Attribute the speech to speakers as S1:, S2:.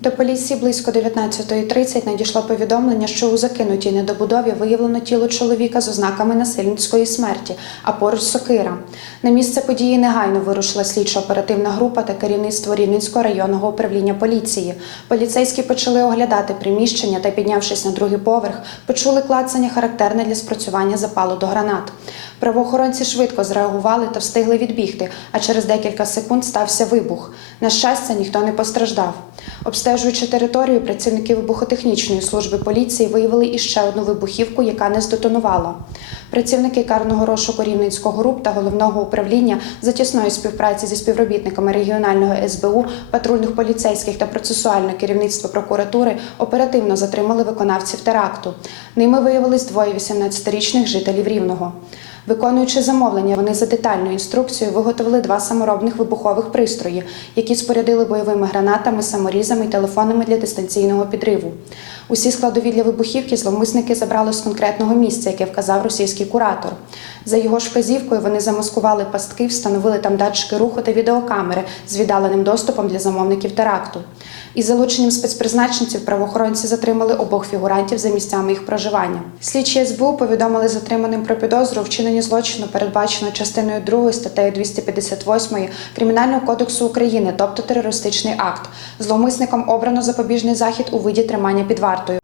S1: До поліції близько 19.30 надійшло повідомлення, що у закинутій недобудові виявлено тіло чоловіка з ознаками насильницької смерті, а поруч сокира. На місце події негайно вирушила слідчо-оперативна група та керівництво Рівненського районного управління поліції. Поліцейські почали оглядати приміщення та, піднявшись на другий поверх, почули клацання характерне для спрацювання запалу до гранат. Правоохоронці швидко зреагували та встигли відбігти, а через декілька секунд стався вибух. На щастя, ніхто не постраждав. Обстежуючи територію, працівники вибухотехнічної служби поліції виявили іще одну вибухівку, яка не здетонувала. Працівники карного розшуку Рівненського РУП та головного управління за тісною співпраці зі співробітниками регіонального СБУ, патрульних поліцейських та процесуальне керівництво прокуратури оперативно затримали виконавців теракту. Ними виявились двоє 18-річних жителів Рівного. Виконуючи замовлення, вони за детальною інструкцією виготовили два саморобних вибухових пристрої, які спорядили бойовими гранатами, саморізами і телефонами для дистанційного підриву. Усі складові для вибухівки зловмисники забрали з конкретного місця, яке вказав російський куратор. За його ж вказівкою вони замаскували пастки, встановили там датчики руху та відеокамери з віддаленим доступом для замовників теракту. Із залученням спецпризначенців правоохоронці затримали обох фігурантів за місцями їх проживання. Слідчі СБУ повідомили затриманим про підозру у вчиненні злочину, передбачено частиною 2 статтею 258 Кримінального кодексу України, тобто терористичний акт. Зловмисником обрано запобіжний захід у виді тримання під вартою.